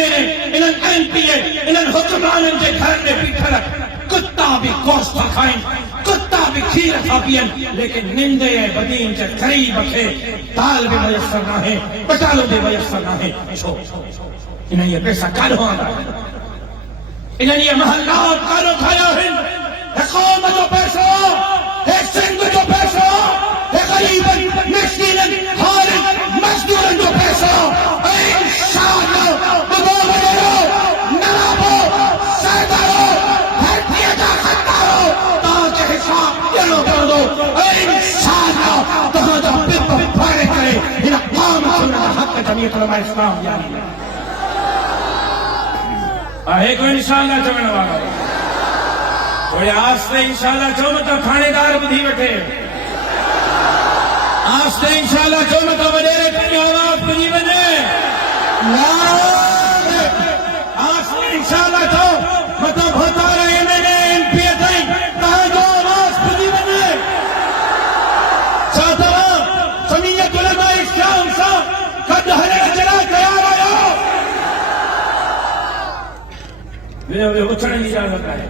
MLA इन्हनि MPa इन्हनि हुक्मराननि जे घर में बीठल कुत्ता भी गोश्त खाइन, कुत्ता भी खीर था पियन, लेकिन निंदे बदीन के गरीब खे दाल भी मयसर ना है, बटालो भी मयसर ना है। छो इन्हें ये पैसा कालो आंदा, इन्हें ये महल्लात कालो खाया है, हुकूमत जो पैसा, एक सिंध जो पैसा, एक गरीबन, मिस्कीनन, हारिन, मजदूरन जो पैसा, इंशाअल्लाह बदो बदो नवाबो सरदारो भरतिया का खत्तारो ताज हिसाब यलो कर दो, इंशाअल्लाह तुम्हारा बिप फाड़े करे इन काम सुनना हक जमीयत उलमा इस्लाम यानी आहे को इंशाअल्लाह चवण वाला थोड़े आस्ते इंशाअल्लाह चो मत थानेदार बुधी वठे आस्ते इंशाअल्लाह चो मत वडेरे पंहिंजी आवाज़ बुधी वञे आस्ते इंशाअल्लाह चो मत भोतारे एमएलए एमपी ताईं तव्हांजो आवाज़ बुधी वञे छा तव्हां जमीयत उलमा इस्लाम सां गॾु हलण जे लाइ तयार आहियो वे उछड़ण जी इजाज़त आहे।